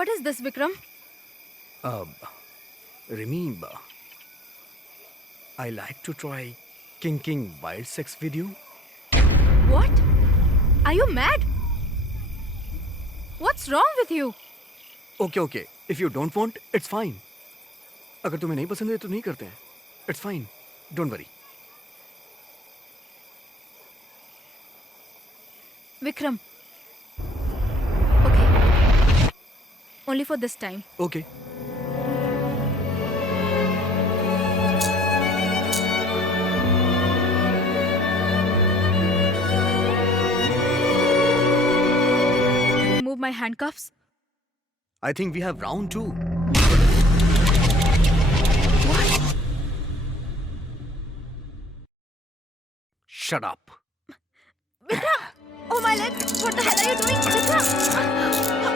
What is this, Vikram? Uh, Remy, I like to try kinking wild sex with you. What? Are you mad? What's wrong with you? Okay. If you don't want, it's fine. अगर तुम्हें नहीं पसंद है तो नहीं करते हैं. It's fine. Don't worry. Vikram. Okay. Only for this time. Okay. Remove my handcuffs. I think we have round 2. What? Shut up. Vikram! Oh, my leg! What the hell are you doing? Vikram!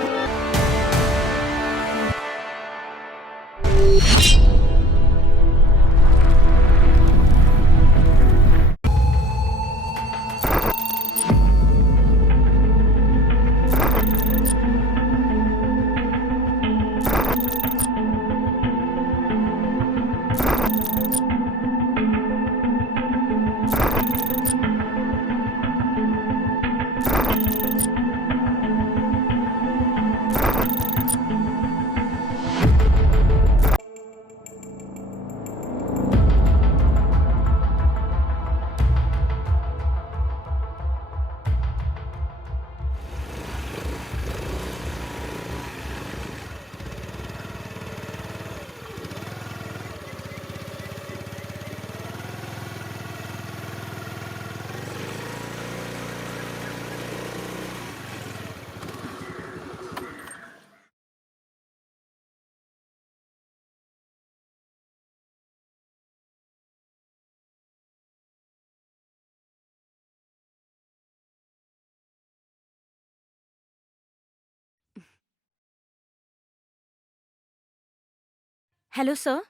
Hello, sir.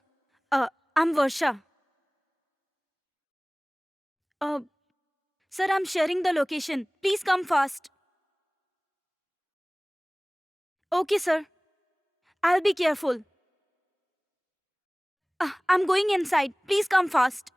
I'm Varsha. Uh, Sir, I'm sharing the location. Please come fast. Okay, sir. I'll be careful. I'm going inside. Please come fast.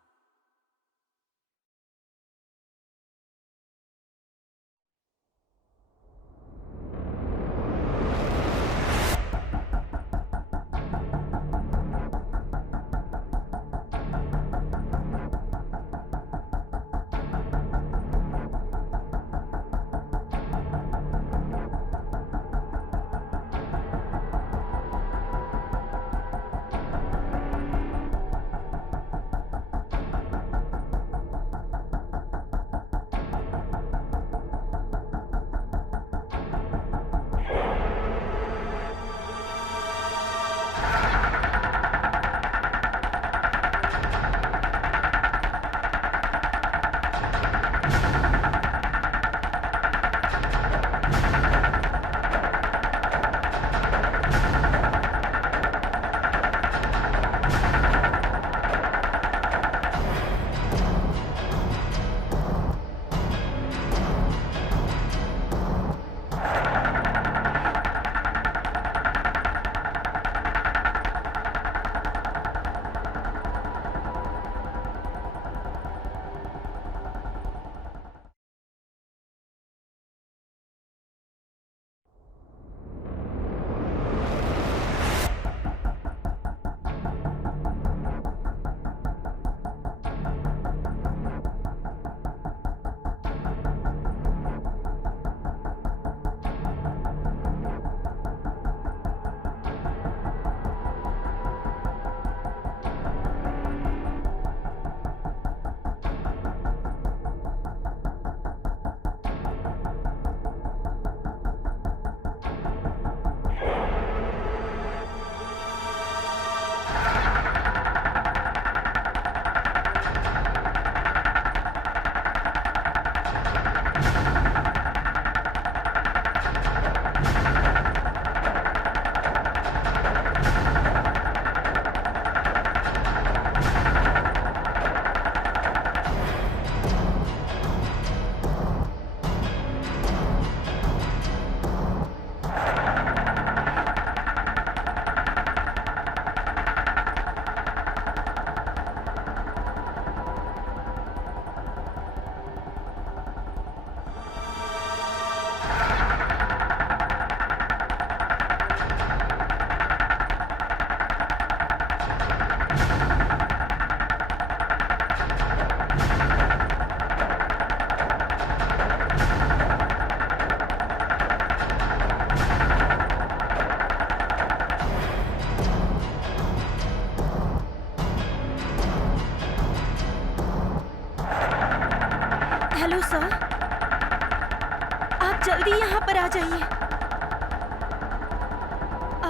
आप जल्दी यहाँ पर आ जाइए।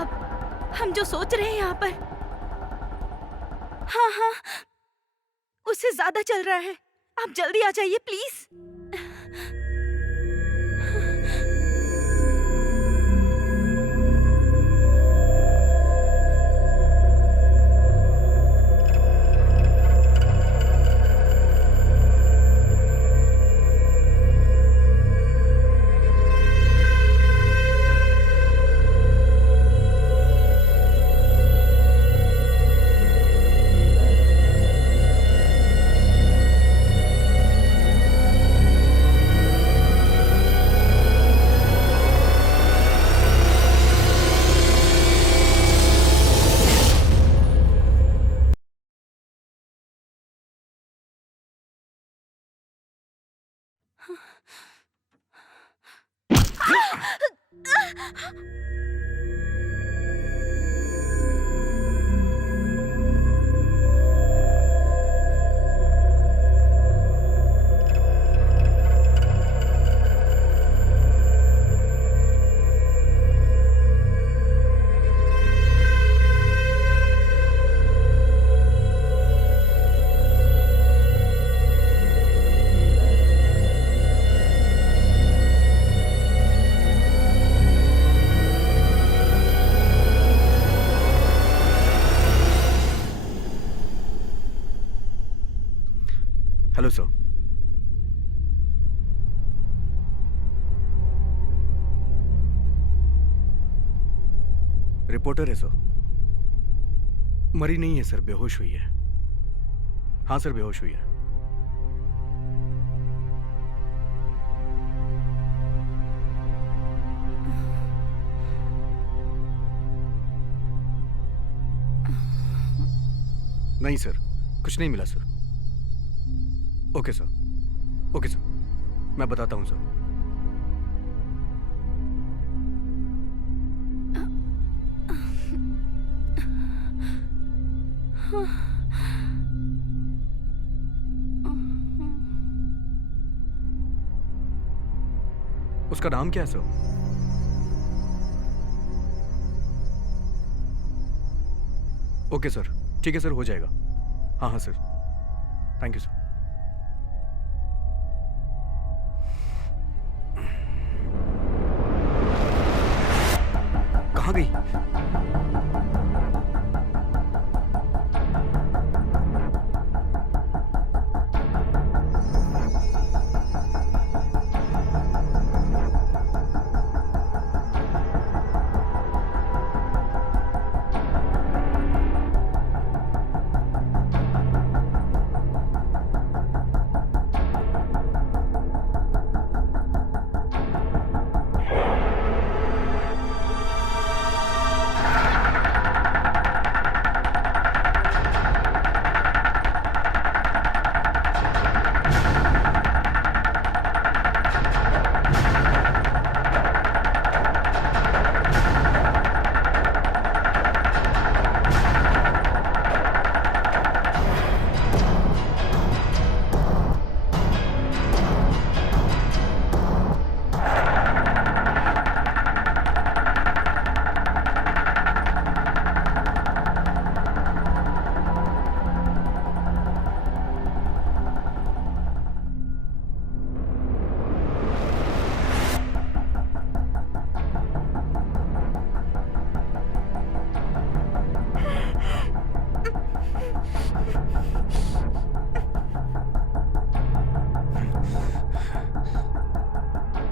अब हम जो सोच रहे हैं यहाँ पर, हाँ हाँ, उससे ज्यादा चल रहा है। आप जल्दी आ जाइए प्लीज। Hello sir. रिपोर्टर है सर। मरी नहीं है सर, बेहोश हुई है। हाँ सर, बेहोश हुई है। नहीं सर, कुछ नहीं मिला sir. Okay sir, okay sir, मैं बताता हूं सर। उसका नाम क्या है सर? ओके सर, ठीक है सर, हो जाएगा। हाँ हाँ सर, थैंक यू सर। कहाँ गई?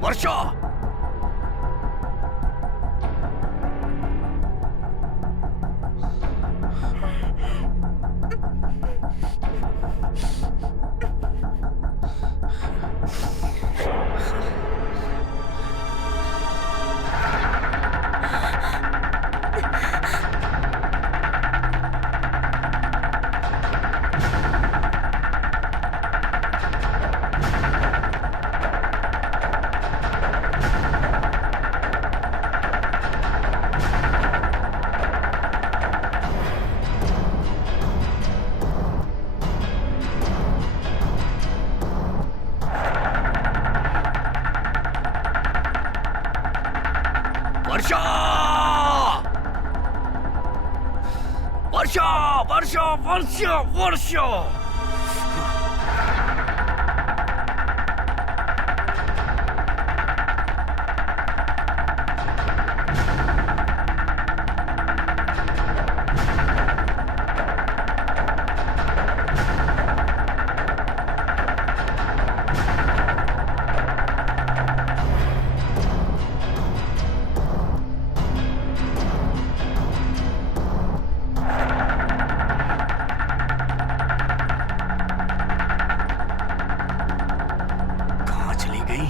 वर्षा! वर्षा वर्षा वर्षा वर्षा वर्षा कहाँ चली गई?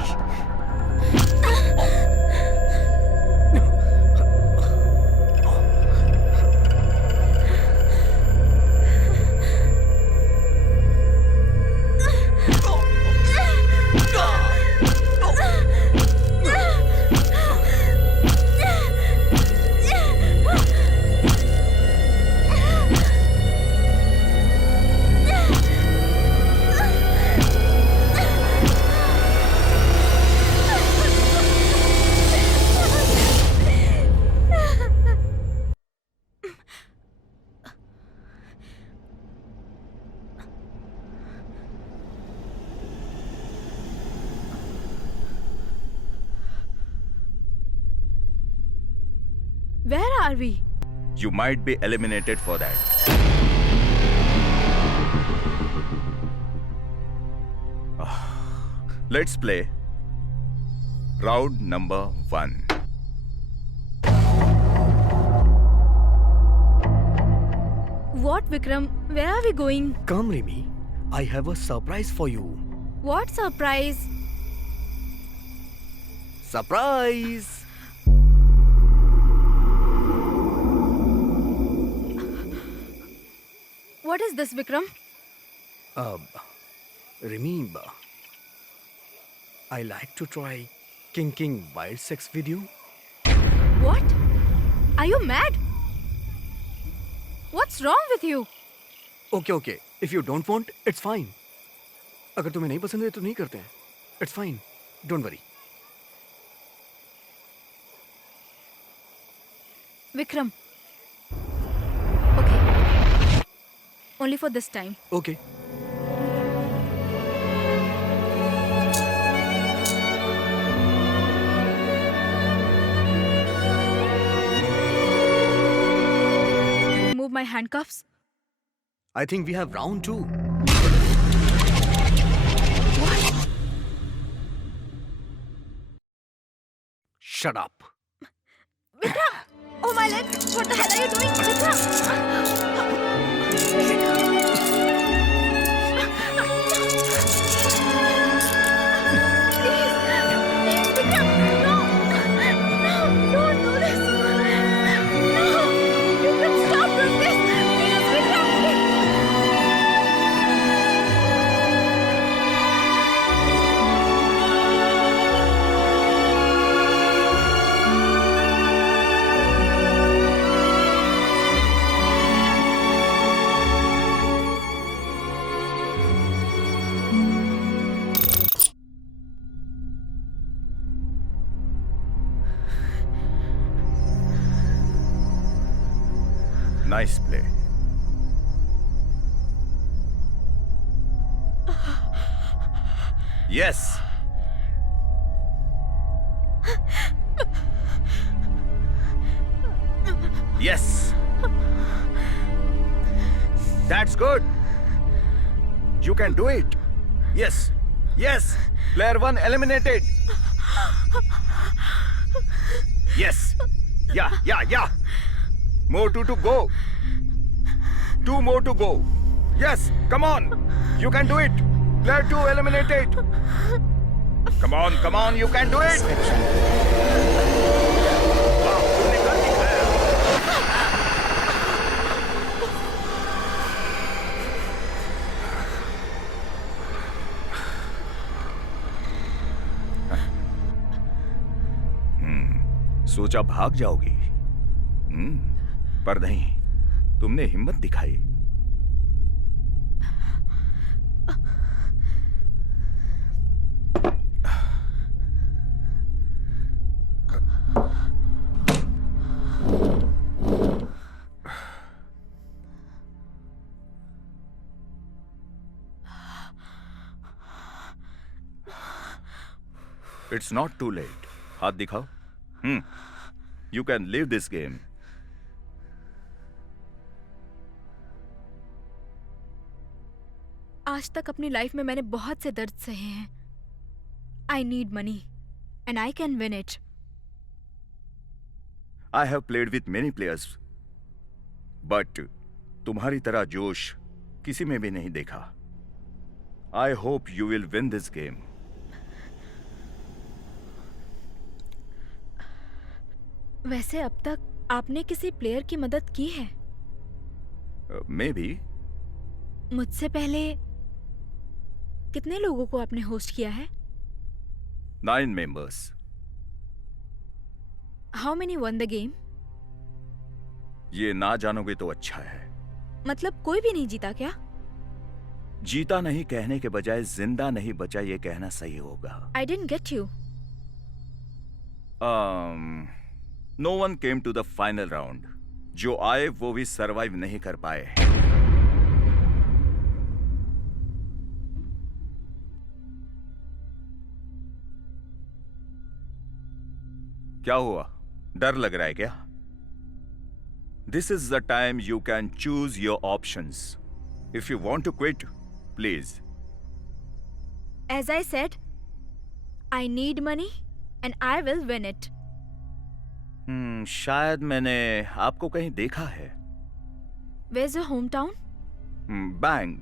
Where are we? You might be eliminated for that. Let's play round number 1. What, Vikram? Where are we going? Come, Remy. I have a surprise for you. What surprise? Surprise! What is this, Vikram? Remy, I like to try kinking wild sex with you. What? Are you mad? What's wrong with you? Okay. If you don't want, it's fine. अगर तुम्हें नहीं पसंद है तो नहीं करते हैं. It's fine. Don't worry. Vikram. Okay. Only for this time. Okay. Remove my handcuffs. I think we have round 2. What? Shut up. Vikram! Oh my leg! What the hell are you doing? Vikram! Please, Vikram! No! No! Don't do this! No! Vikram, stop doing this! Please, Vikram! Nice play. Yes. Yes. That's good. You can do it. Yes. Yes. Player 1 eliminated. Yes. Yeah. More 2 to go. 2 more to go. Yes, come on. You can do it. Player 2 eliminated. Come on, you can do it. Wow, तुमने कर दिखाया. सोचा भाग जाओगी. पर नहीं, तुमने हिम्मत दिखाई. It's not too late. हाथ दिखाओ. You can leave this game. आज तक अपनी लाइफ में मैंने बहुत से दर्द सहे हैं. I need money and I can win it. I have played with many players, but तुम्हारी तरह जोश किसी में भी नहीं देखा. I hope you will win this game. वैसे अब तक आपने किसी प्लेयर की मदद की है? Maybe. मुझसे पहले कितने लोगों को आपने होस्ट किया है? 9 members. How many won the game? ये ना जानोगे तो अच्छा है. मतलब कोई भी नहीं जीता क्या? जीता नहीं कहने के बजाय जिंदा नहीं बचा ये कहना सही होगा. I didn't get you. No one came to the final round. जो आए वो भी सरवाइव नहीं कर पाए. क्या हुआ? डर लग रहा है क्या? This is the time you can choose your options. If you want to quit, please. As I said, I need money and I will win it. शायद मैंने आपको कहीं देखा है. Where's your hometown? Bang.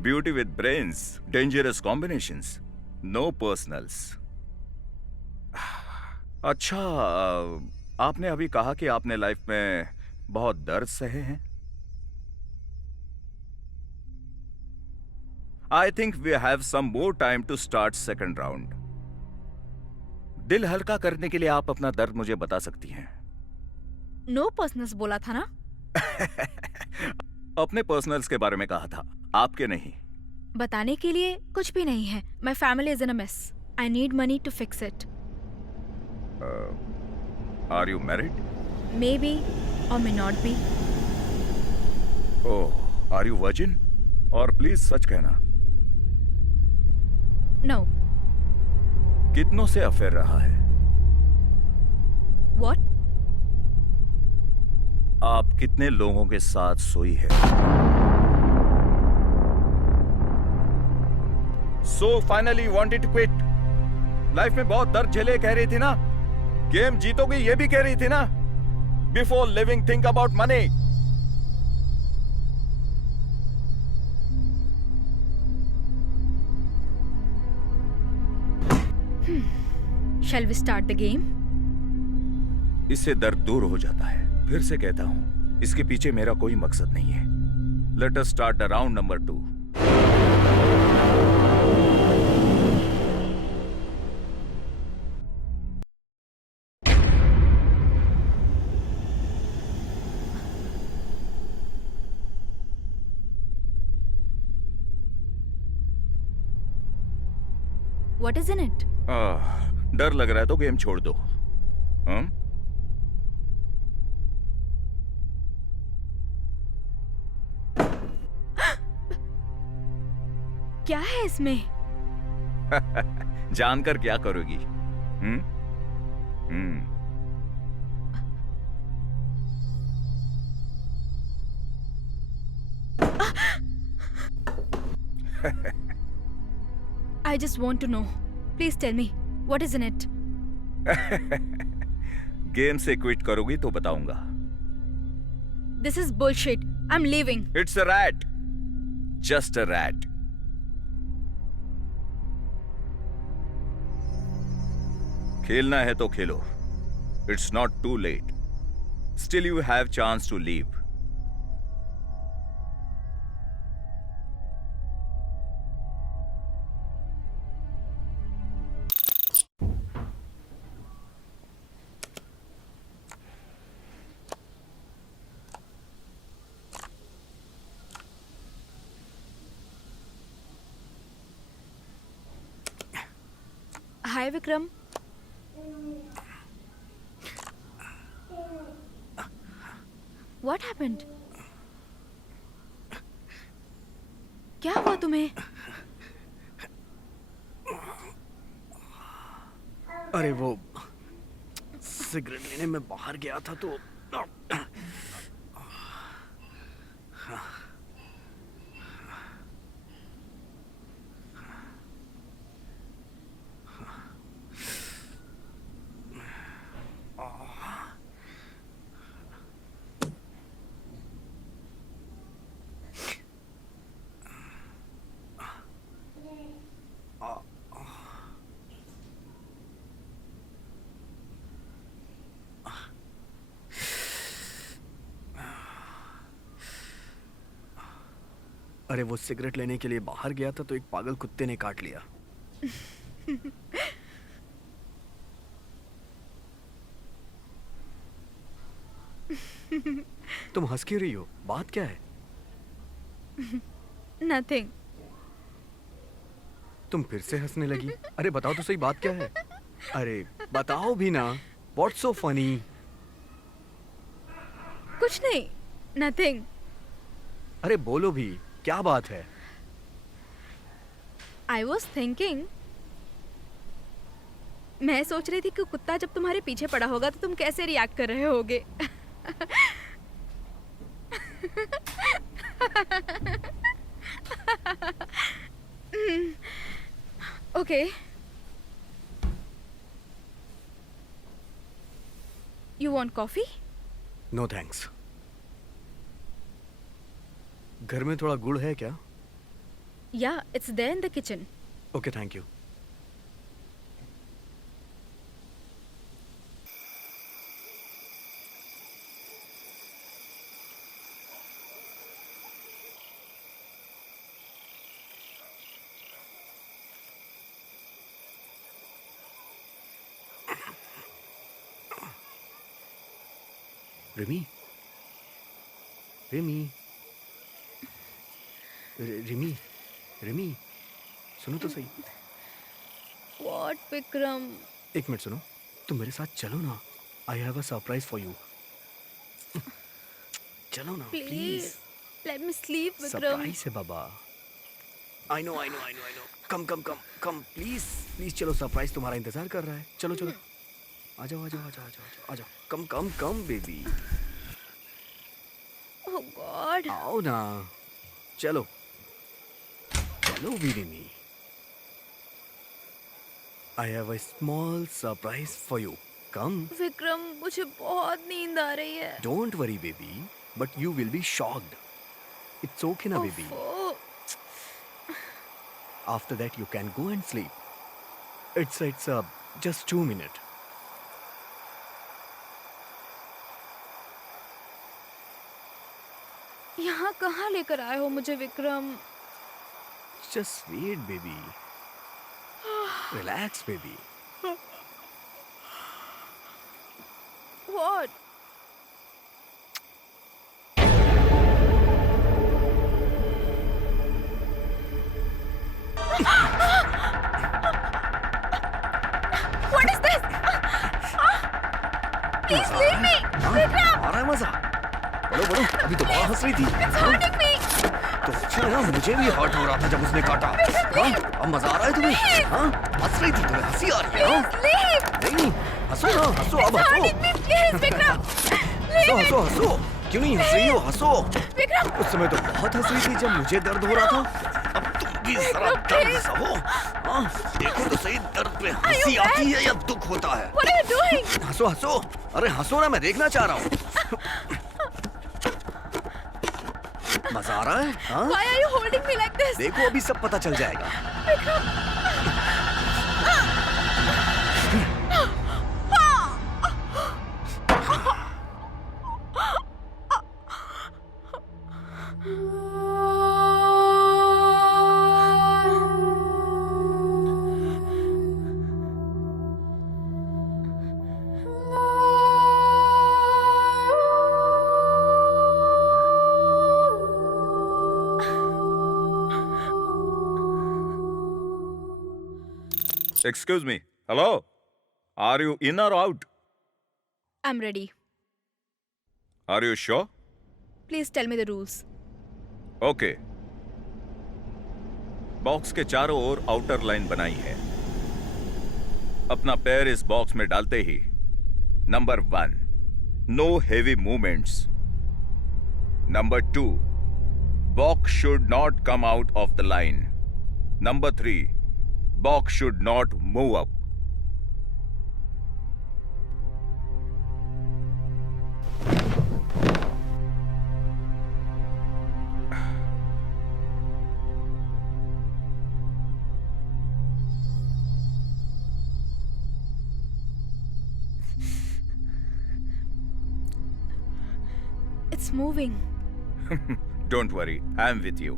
Beauty with brains. Dangerous combinations. No personals. अच्छा, आपने अभी कहा कि आपने लाइफ में बहुत दर्द सहे हैं. I think we have some more time to start second round. दिल हल्का करने के लिए आप अपना दर्द मुझे बता सकती हैं. No personals बोला था ना? अपने पर्सनल्स के बारे में कहा था, आपके नहीं. बताने के लिए कुछ भी नहीं है. My family is in a mess. I need money to fix it. Are you married? Maybe or may not be. Oh, are you virgin? और प्लीज सच कहना. No. कितनों से अफेयर रहा है? What? आप कितने लोगों के साथ सोई है? So finally you wanted to quit. Life में बहुत दर्द झेले कह रही थी ना. गेम जीतोगी ये भी कह रही थी ना. Before living, think about money. Shall we start the game? इससे दर्द दूर हो जाता है. फिर से कहता हूं, इसके पीछे मेरा कोई मकसद नहीं है. Let us start the round number 2. What is in it? डर लग रहा है तो गेम छोड़ दो. क्या है इसमें? जानकर क्या करोगी? I just want to know. Please tell me, what is in it? Game से क्विट करोगी तो बताऊंगा. This is bullshit. I'm leaving. It's a rat. Just a rat. खेलना है तो खेलो. It's not too late. Still you have chance to leave. Hi, Vikram. What happened? क्या हुआ तुम्हें? अरे वो सिगरेट लेने में बाहर गया था तो अरे वो सिगरेट लेने के लिए बाहर गया था तो एक पागल कुत्ते ने काट लिया। तुम हंस क्यों रही हो? बात क्या है? नथिंग। तुम फिर से हंसने लगी। अरे बताओ तो सही, बात क्या है? अरे बताओ भी ना। What's so funny? कुछ नहीं, नथिंग। अरे बोलो भी, क्या बात है? आई वॉज थिंकिंग, मैं सोच रही थी कि कुत्ता जब तुम्हारे पीछे पड़ा होगा तो तुम कैसे रिएक्ट कर रहे होगे। Okay, you want coffee? No thanks. घर में थोड़ा गुड़ है क्या? Yeah, it's there in the kitchen. Okay, thank you. Rimi, Rimi, Rimi, Rimi, सुनो तो सही। व्हाट विक्रम? एक मिनट सुनो, तुम मेरे साथ चलो ना। I have a surprise for you. चलो ना please. Let me sleep Vikram. Surprise है बाबा। I know, I know, I know, I know. Come come come come please please, चलो, सरप्राइज तुम्हारा इंतजार कर रहा है। चलो चलो, आ जाओ आ जाओ आ जाओ आ जाओ आ जाओ। Come come come baby. Oh god. आओ ना, चलो चलो वीरिमी। I have a small surprise for you. Come. Vikram, मुझे बहुत नींद आ रही है। Don't worry baby, but you will be shocked. It's okay ना baby. After that you can go and sleep. It's just 2 minutes. यहाँ कहाँ लेकर आए हो मुझे Vikram? Just wait, baby. Relax, baby. What? What is this? Please leave me, Vikram. आ रहा है मजा? बोलो बोलो, अभी तो बहुत हंस रही थी। It's hurting me. तो अच्छा ना, मुझे भी हर्ट हो रहा था जब उसने काटा। हाँ, अब मजा आ रहा है तुम्हें? हाँ, हंस रही थी, तुम्हें हंसी आ रही है? हाँ? Please leave. नहीं, हंसो ना, हंसो, अब It's हंसो। hurting me, please, Vikram. हंसो Leave हंसो it. हंसो, क्यों नहीं हंस रही हो? हंसो। विक्रम, उस समय तो बहुत हंस रही थी जब मुझे दर्द हो रहा था। अब तुम भी जरा दर्द सहो। हाँ, देखो तो सही, दर्द पे हंसी आती है या दुख होता है? what are you doing? हंसो हंसो, अरे हंसो ना, मैं देखना चाह रहा हूँ। मजा आ रहा है? हाँ? Why are you holding me like this? देखो, अभी सब पता चल जाएगा। Excuse me. Hello? Are you in or out? I'm ready. Are you sure? Please tell me the rules. Okay. Box के चारों ओर आउटर लाइन बनाई है। अपना पैर इस बॉक्स में डालते ही number 1, no heavy movements. Number 2, box should not come out of the line. Number 3, box should not move up. It's moving. Don't worry, I am with you.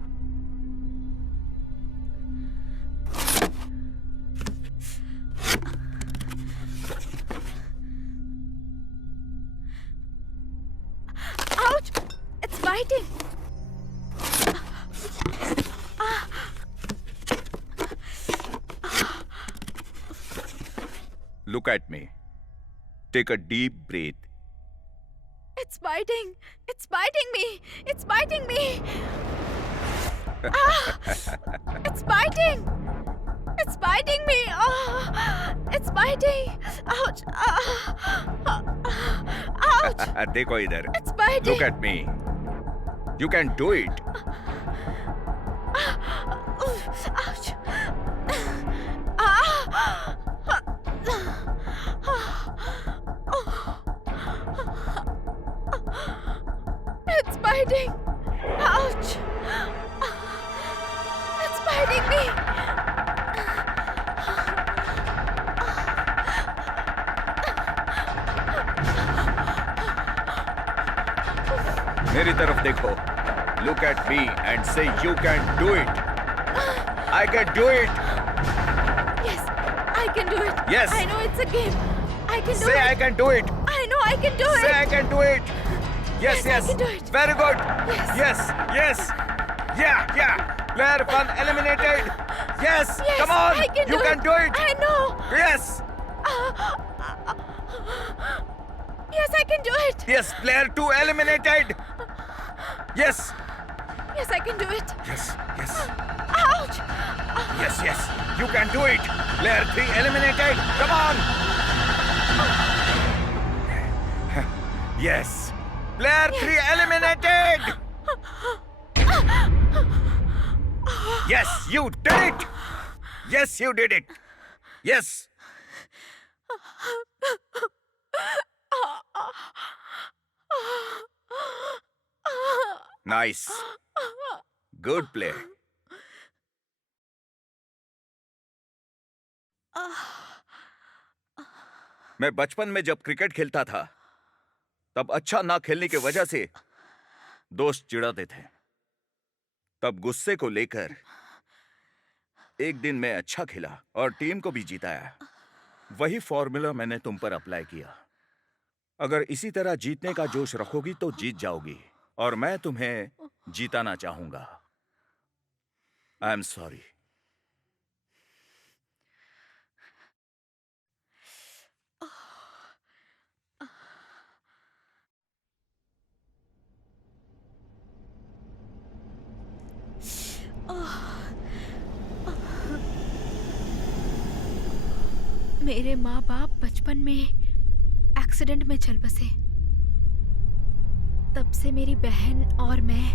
Ouch! It's biting. Look at me. Take a deep breath. It's biting. It's biting me. It's biting me. It's biting. It's biting me. It's biting. Ouch. Ouch. देखो इधर. It's biting. Look at me. You can do it. Ouch. It's biting. Ouch. It's biting me. मेरी तरफ देखो. Look at me and say you can do it. I can do it. Yes, I can do it. Yes. I know it's a game. I can do Say it. I can do it. I know I can do Say it. I can do it. Yes, Yes, I yes. can do it. Very good. Yes. Yes, yes. Yeah, yeah. Player 1 eliminated. Yes. Yes, Come on. I can You do can it. do it. I know. Yes. Yes, I can do it. Yes. Player 2 eliminated. Yes. Yes, I can do it. Yes. Yes. Ouch. Yes, yes. You can do it. Player 3 eliminated. Come on. Yes. Player 3 eliminated. Yes, you did it. Yes, you did it. Yes. Nice. Good play. मैं बचपन में जब cricket खेलता था तब अच्छा ना खेलने की वजह से दोस्त चिढ़ाते थे. तब गुस्से को लेकर एक दिन मैं अच्छा खेला और टीम को भी जिताया. वही फॉर्मूला मैंने तुम पर अप्लाई किया. अगर इसी तरह जीतने का जोश रखोगी तो जीत जाओगी और मैं तुम्हें जीताना चाहूंगा. I am sorry. मेरे माँ बाप बचपन में एक्सीडेंट में चल बसे. तब से मेरी बहन और मैं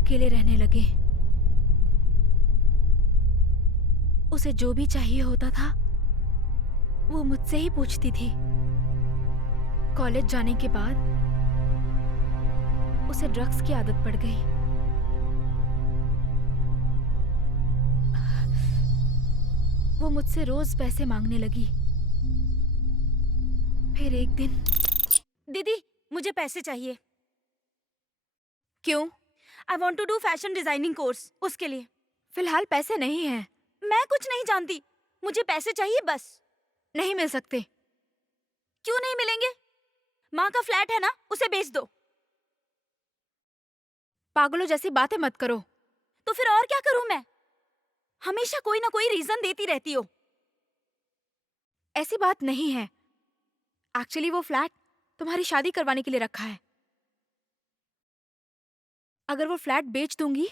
अकेले रहने लगे. उसे जो भी चाहिए होता था वो मुझसे ही पूछती थी. कॉलेज जाने के बाद उसे ड्रग्स की आदत पड़ गई. वो मुझसे रोज पैसे मांगने लगी. फिर एक दिन. दीदी, मुझे पैसे चाहिए. क्यों? I want to do fashion designing course. उसके लिए. फिलहाल पैसे नहीं हैं. मैं कुछ नहीं जानती. मुझे पैसे चाहिए बस. नहीं मिल सकते. क्यों नहीं मिलेंगे? माँ का फ्लैट है ना, उसे बेच दो. पागलों जैसी बातें मत करो. तो फिर और क्या करूं मैं? हमेशा कोई ना कोई रीजन देती रहती हो. ऐसी बात नहीं है. एक्चुअली वो फ्लैट तुम्हारी शादी करवाने के लिए रखा है. अगर वो फ्लैट बेच दूंगी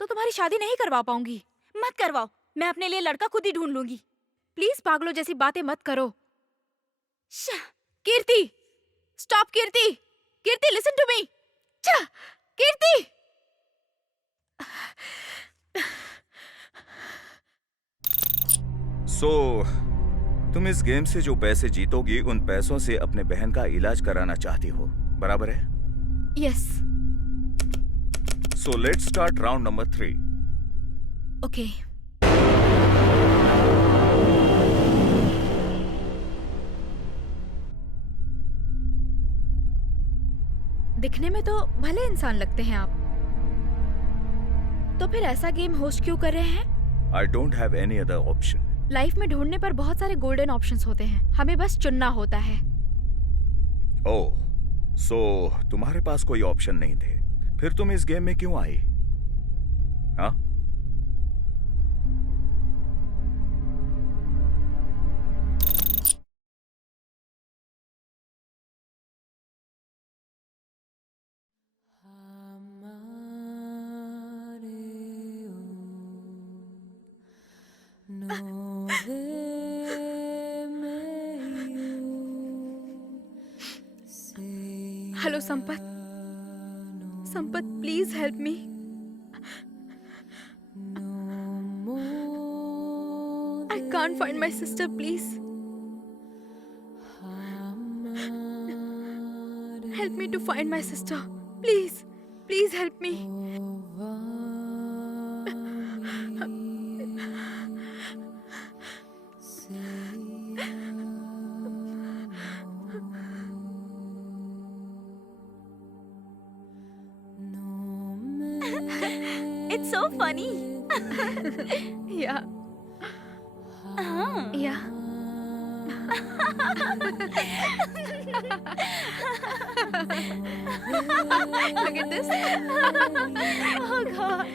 तो तुम्हारी शादी नहीं करवा पाऊंगी. मत करवाओ. मैं अपने लिए लड़का खुद ही ढूंढ लूंगी। प्लीज पागलों जैसी बातें मत करो। श्श, Kirti, stop Kirti. Kirti, listen to me. Kirti. So तुम इस गेम से जो पैसे जीतोगी उन पैसों से अपने बहन का इलाज कराना चाहती हो, बराबर है? Yes. So let's start round number 3। Okay. दिखने में तो भले इंसान लगते हैं आप, तो फिर ऐसा गेम होस्ट क्यों कर रहे हैं? I don't have any other option. Life में ढूंढने पर बहुत सारे गोल्डन ऑप्शंस होते हैं, हमें बस चुनना होता है। ओह, सो तुम्हारे पास कोई ऑप्शन नहीं थे, फिर तुम इस गेम में क्यों आई? हाँ? Hello Sampat. Sampat, please help me. I can't find my sister, please help me to find my sister. Please, please help me. It's so funny. Yeah हाँ। Yeah Look at this. Oh God.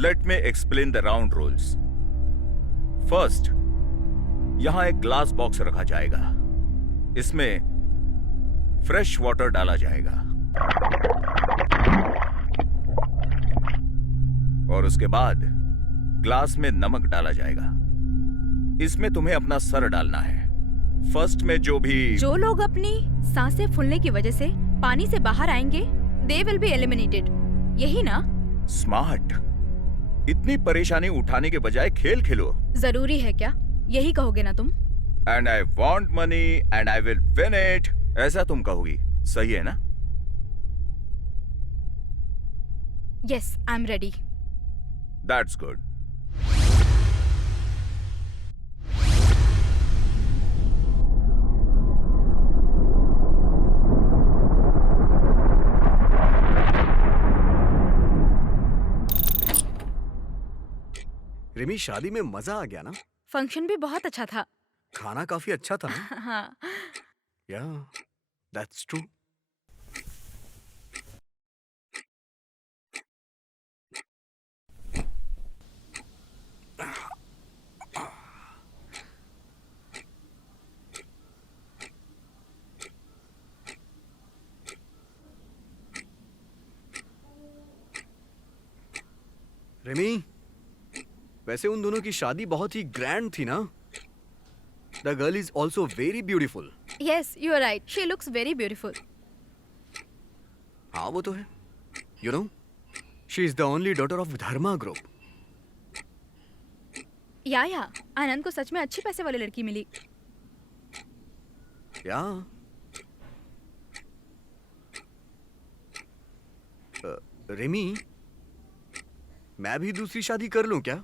Let me explain the round rules. First, यहां एक glass box रखा जाएगा, इसमें fresh water डाला जाएगा और उसके बाद ग्लास में नमक डाला जाएगा। इसमें तुम्हें अपना सर डालना है। फर्स्ट में जो लोग अपनी सांसें फूलने की वजह से पानी से बाहर आएंगे, दे विल बी एलिमिनेटेड, यही ना? स्मार्ट। इतनी परेशानी उठाने के बजाय खेल खेलो। जरूरी है क्या? यही कहोगे ना तुम? And I want money and I will win it, ऐसा तुम कहोगी, सही है ना? Yes, I am ready. That's good. Rimi, शादी में मजा आ गया ना? फंक्शन भी बहुत अच्छा था। खाना काफी अच्छा था ना? हाँ। या, दैट्स ट्रू। रिमी, वैसे उन दोनों की शादी बहुत ही ग्रैंड थी ना? The girl is also very beautiful. Yes, you are right, she looks very beautiful. हाँ, वो तो है। You know, she is the only daughter of Dharma group. या आनंद को सच में अच्छी पैसे वाली लड़की मिली। या रिमी, मैं भी दूसरी शादी कर लूं क्या?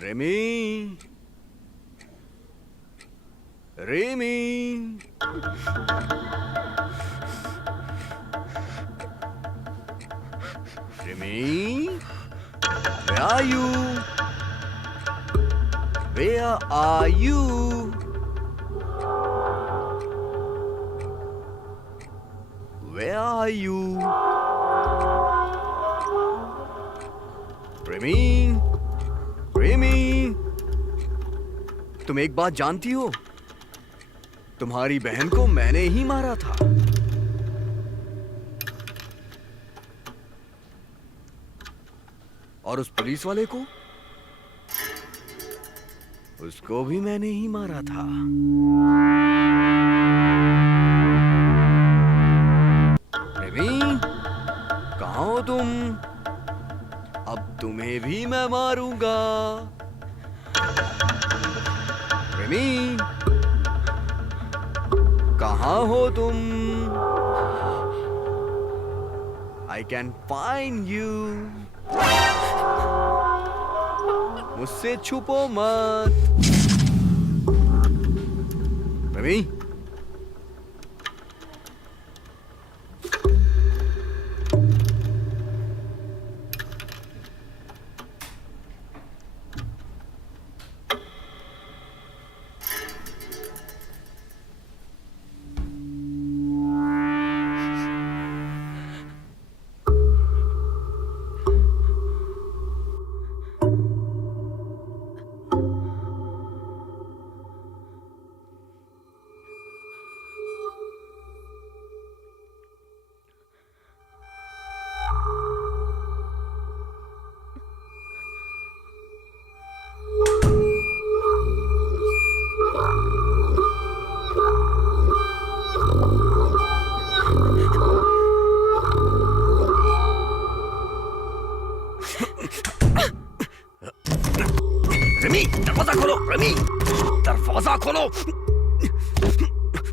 Remy, Remy, Remy, where are you? Where are you? Where are you? Remy, Remy, तुम एक बात जानती हो? तुम्हारी बहन को मैंने ही मारा था। और उस पुलिस वाले को, उसको भी मैंने ही मारा था। रेमी, कहाँ हो तुम? अब तुम्हें भी मैं मारूंगा। रेमी, कहाँ हो तुम? I can find you. मुझसे छुपो मत। रेमी, रेमी, दरवाजा खोलो। रेमी, दरवाजा खोलो।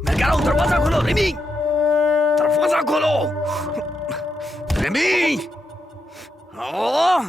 मैं कह रहा हूं दरवाजा खोलो। रेमी, दरवाजा खोलो। Remy, oh,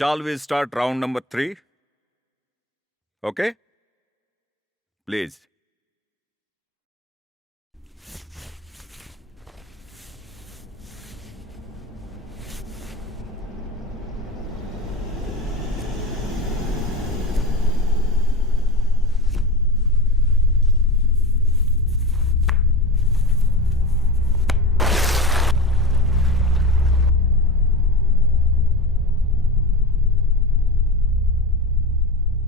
Shall we start round number 3? Okay? Please.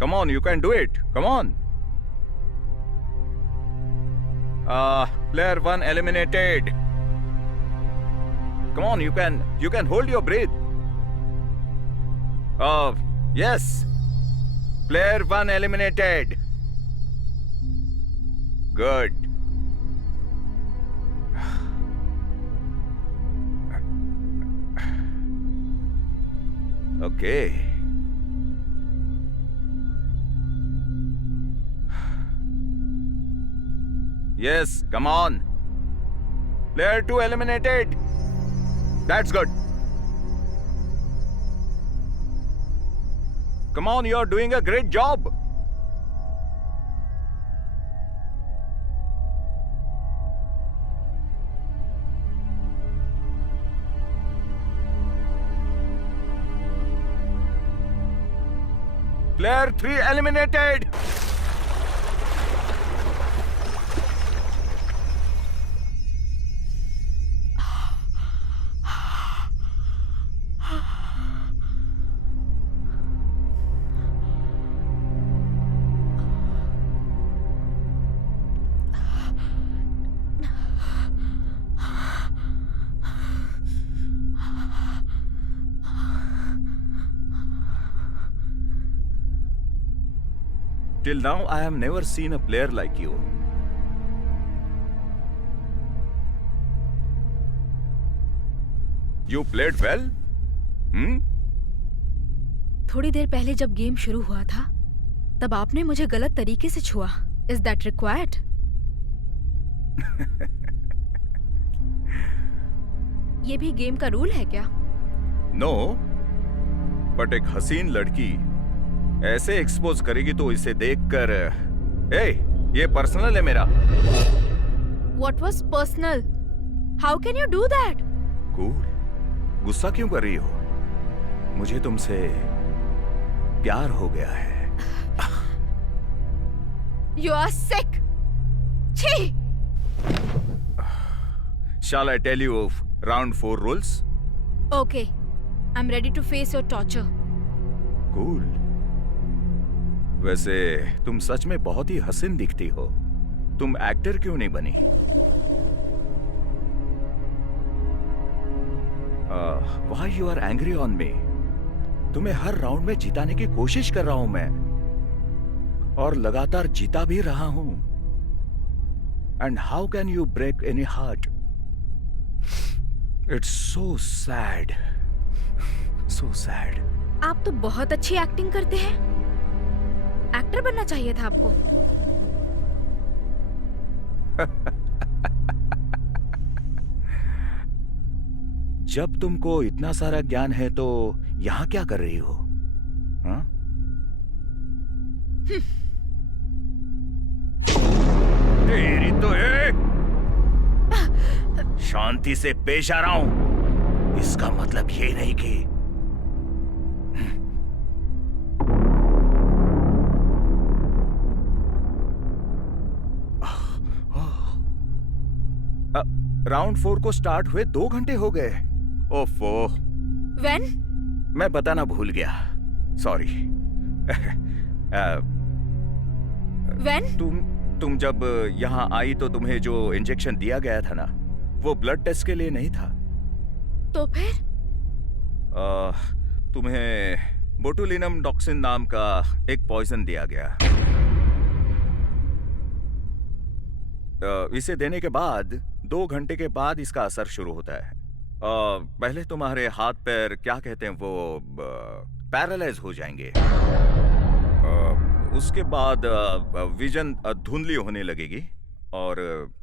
Come on, you can do it. Come on. Player 1 eliminated. Come on, you can hold your breath. Yes. Player 1 eliminated. Good. Okay. Yes, come on. Player 2 eliminated. That's good. Come on, you're doing a great job. Player 3 eliminated. Till now, I have never seen a player like you. You played well? थोड़ी देर पहले जब game शुरू हुआ था तब आपने मुझे गलत तरीके से छुआ. Is that required? ये भी गेम का रूल है क्या? नो, बट एक हसीन लड़की ऐसे एक्सपोज करेगी तो इसे देखकर ये पर्सनल है मेरा. What was personal? How can you do that? Cool. गुस्सा क्यों कर रही हो? मुझे तुमसे प्यार हो गया है. You are sick. छी! Shall I tell you of round 4 rules? Okay, I'm ready to face your torture. Cool. वैसे तुम सच में बहुत ही हसीन दिखती हो. तुम एक्टर क्यों नहीं बनी? Why you are angry on me? तुम्हें हर राउंड में जिताने की कोशिश कर रहा हूं मैं और लगातार जीता भी रहा हूं. And how can you break any heart? It's so sad. So sad. आप तो बहुत अच्छी एक्टिंग करते हैं. एक्टर बनना चाहिए था आपको. जब तुमको इतना सारा ज्ञान है तो यहां क्या कर रही हो? हाँ? तेरी तो शांति से पेश आ रहा हूं. इसका मतलब ये नहीं कि राउंड 4 को स्टार्ट हुए 2 घंटे हो गए. ओफो. When? मैं बताना भूल गया. सॉरी. When? तुम जब यहाँ आई तो तुम्हें जो इंजेक्शन दिया गया था ना, वो ब्लड टेस्ट के लिए नहीं था. तो फिर? तुम्हें बोटुलिनम टॉक्सिन नाम का एक पॉइजन दिया गया. इसे देने के बाद 2 घंटे के बाद इसका असर शुरू होता है. पहले तुम्हारे हाथ पैर क्या कहते हैं वो पैरालाइज हो जाएंगे. उसके बाद विजन धुंधली होने लगेगी और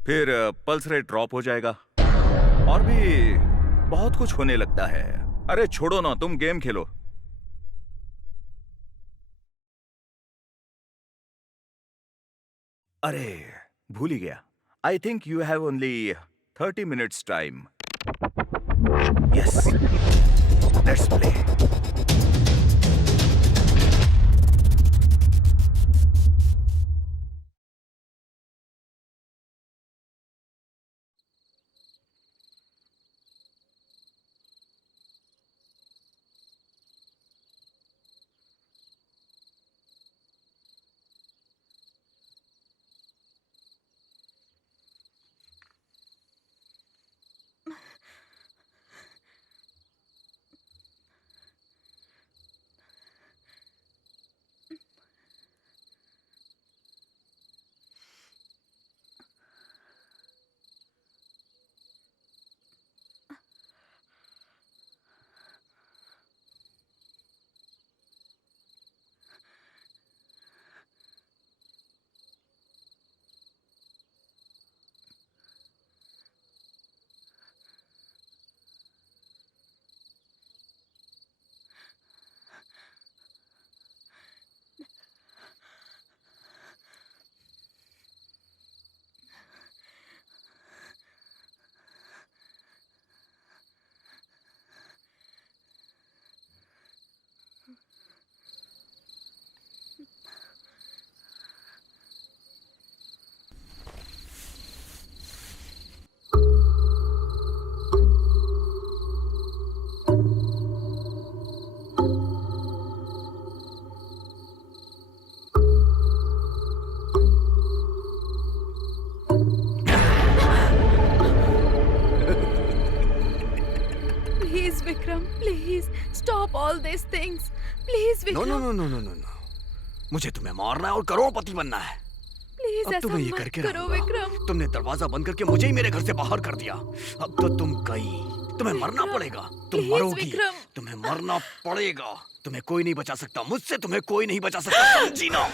फिर पल्स रेट ड्रॉप हो जाएगा और भी बहुत कुछ होने लगता है. अरे छोड़ो ना, तुम गेम खेलो. अरे भूल ही गया. I think you have only 30 minutes time. Yes. Let's play. stop all these things. Please, no Vikram. No no no no no no, मुझे तुम्हें मारना है और करोड़पति बनना है। Please, अब ऐसा तुम्हें ये मत करके करो, रहूंगा। विक्रम. तुमने दरवाजा बंद करके मुझे ही मेरे घर से बाहर कर दिया। अब तो तुम गई। तुम्हें मरना विक्रम, पड़ेगा। तुम please, मरोगी। विक्रम. तुम्हें मरना पड़ेगा। तुम्हें कोई नहीं बचा सकता। मुझसे तुम्हें कोई नहीं बचा सकता। समझी ना?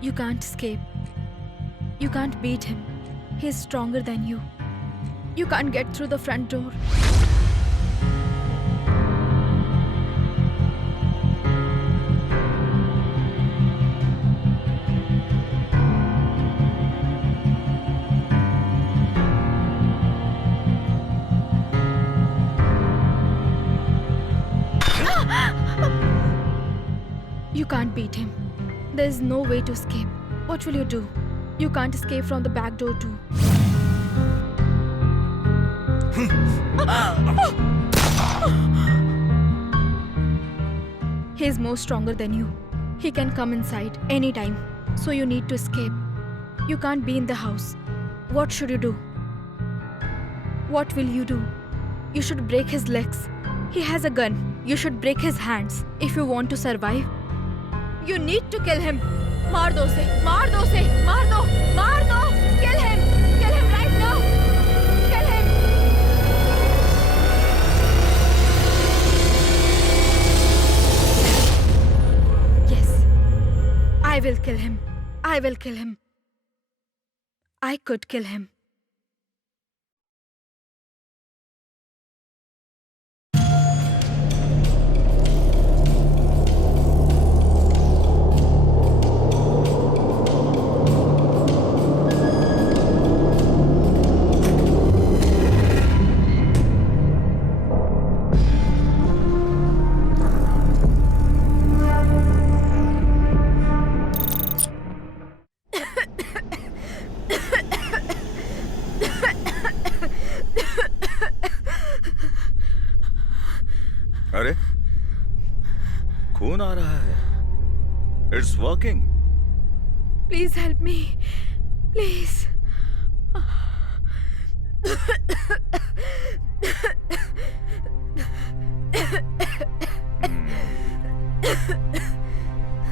You can't escape. You can't beat him. He's stronger than you. You can't get through the front door. You can't beat him. There's no way to escape. What will you do? You can't escape from the back door too. He's more stronger than you. He can come inside anytime. So you need to escape. You can't be in the house. What should you do? What will you do? You should break his legs. He has a gun. You should break his hands. If you want to survive, you need to kill him. मार दो उसे, मार दो उसे, मार दो, मार दो. Kill him right now. Kill him. Yes, I will kill him. I will kill him. I could kill him. अरे खून आ रहा है. It's working. Please help me. Please.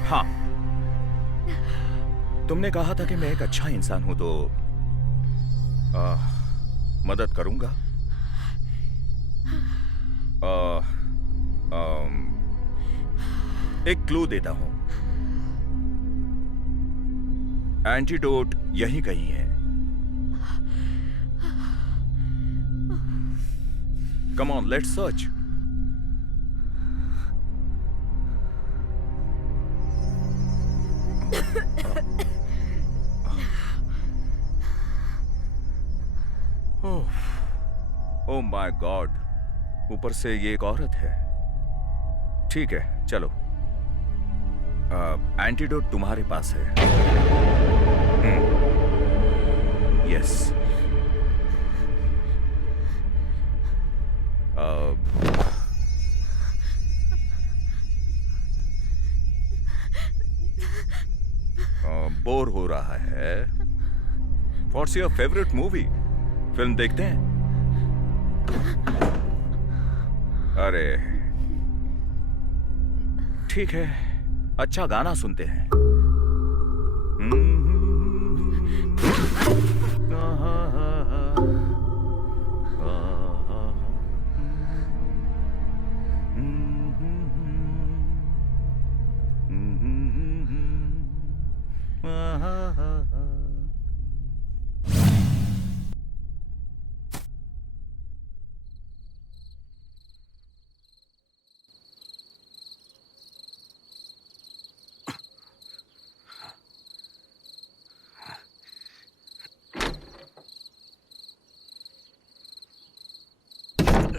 हाँ, तुमने कहा था कि मैं एक अच्छा इंसान हूं तो मदद करूंगा। एक क्लू देता हूं, एंटीडोट यहीं कहीं है। Come on, let's search. Oh my God, ऊपर से ये एक औरत है। ठीक है, चलो, एंटीडोट तुम्हारे पास है। यस। बोर हो रहा है। What's your favourite movie? Film देखते हैं? अरे ठीक है, अच्छा गाना सुनते हैं।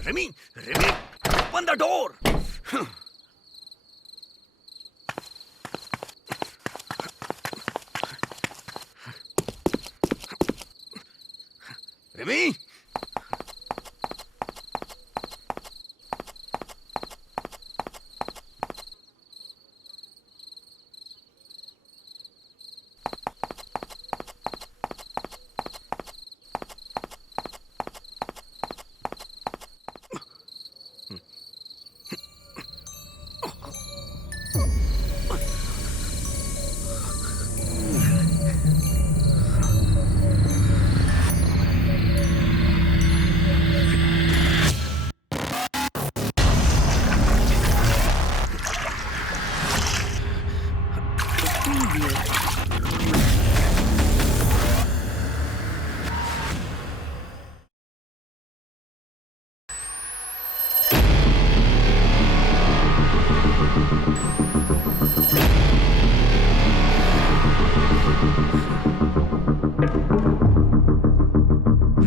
Remy, Remy, open the door. Remy.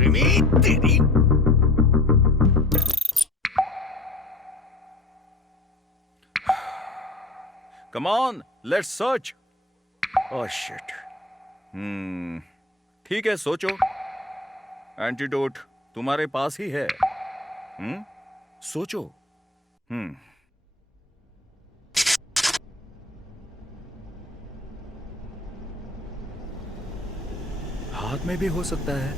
Remy, तेरी। Come on, let's search. Oh shit. ठीक है, सोचो। एंटीडोट तुम्हारे पास ही है। सोचो। हाथ में भी हो सकता है,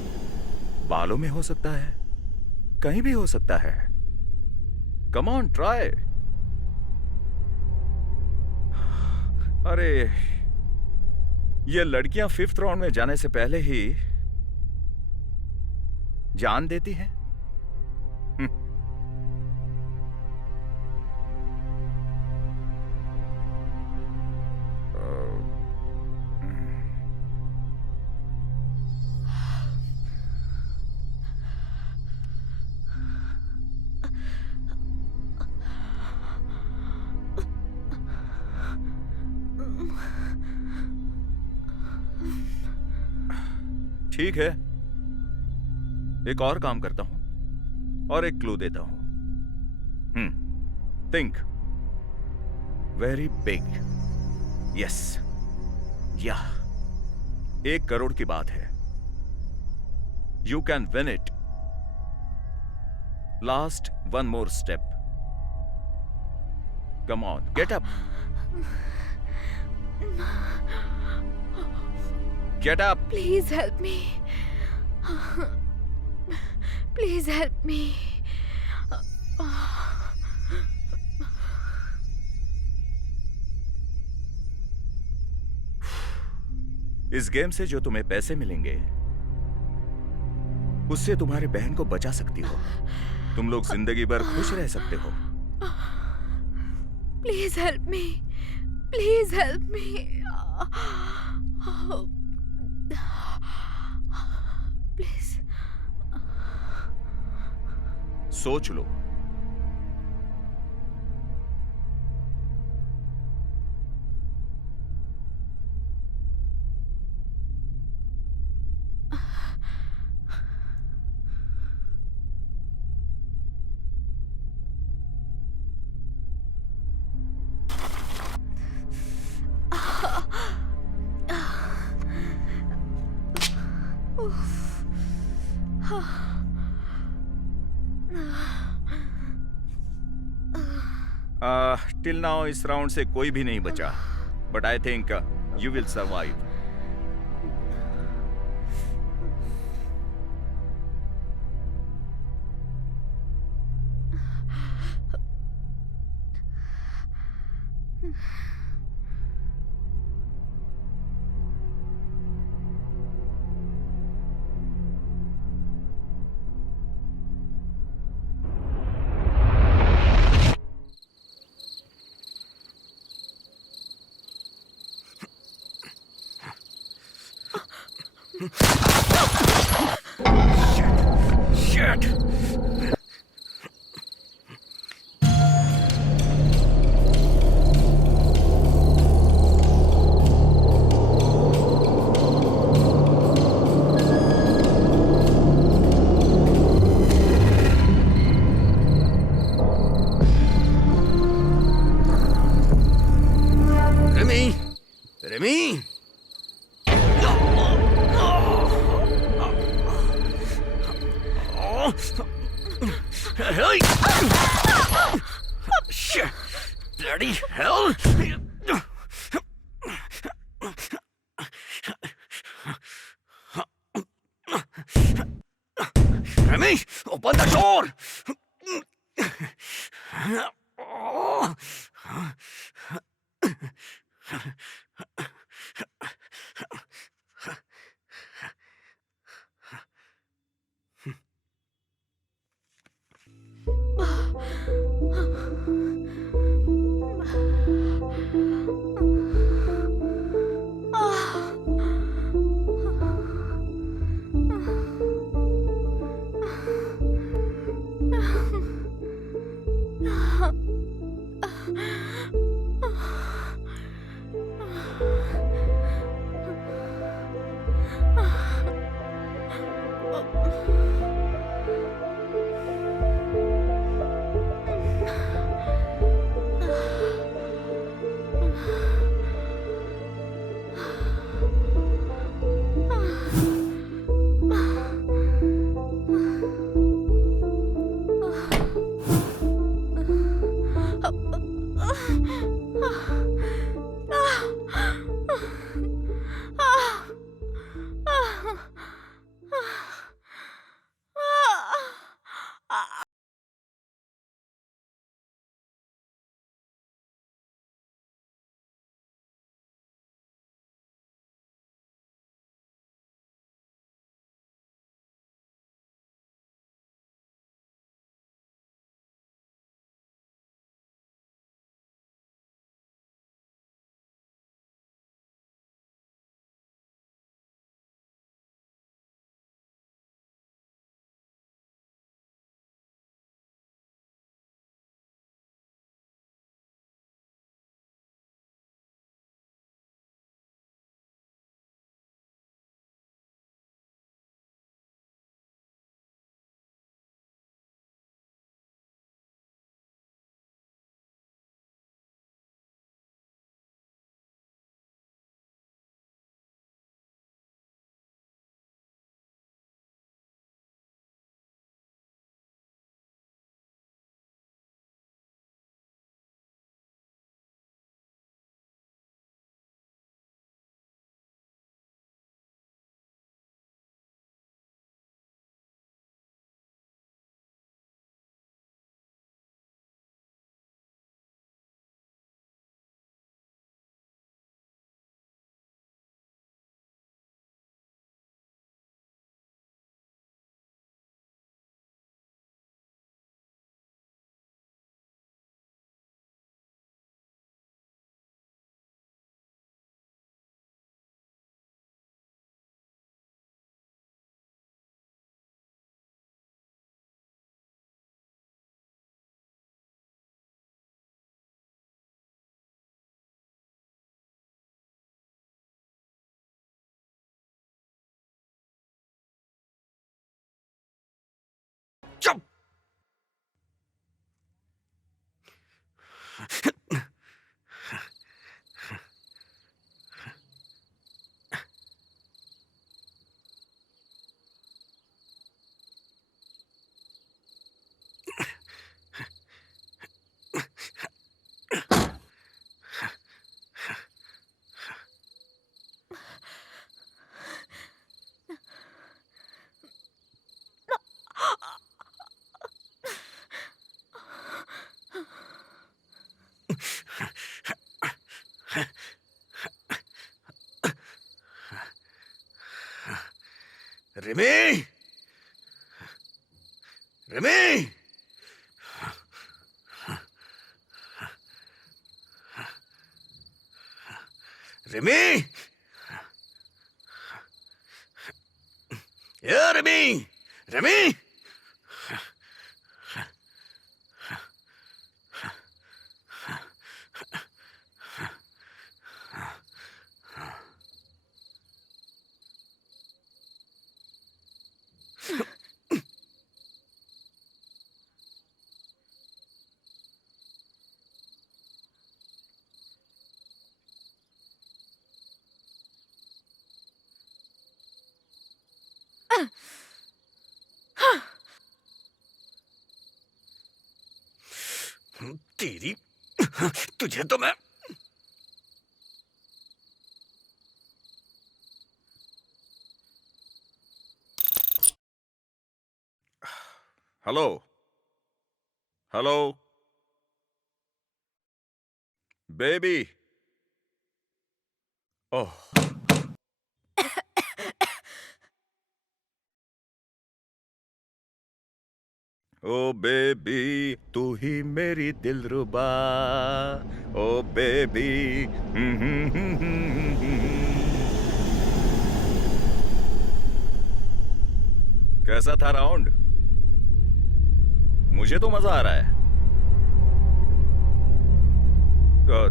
बालों में हो सकता है, कहीं भी हो सकता है। Come on, try. अरे, ये लड़कियां 5th राउंड में जाने से पहले ही जान देती हैं। ठीक है, एक और काम करता हूं और एक क्लू देता हूं। Think very big. यस, या 1 करोड़ की बात है। You can win it. Last one more step. Come on, get up. Get up. Please help me. Please help me. इस गेम से जो तुम्हें पैसे मिलेंगे उससे तुम्हारे बहन को बचा सकती हो। तुम लोग जिंदगी भर खुश रह सकते हो। Please help me. Please help me. Please. सोच लो। टिल नाउ इस राउंड से कोई भी नहीं बचा, but I think you will survive. Shit! Remy! Remy! Hey! Shit! Bloody hell! Remy, open the door! चुप। रिमी, रिमी, रिमी, ये रिमी, रिमी, तेरी, तुझे तो मैं। Hello, hello, baby. Oh, oh baby, तू ही मेरी दिलरुबा। ओ बेबी। कैसा था राउंड? मुझे तो मजा आ रहा है।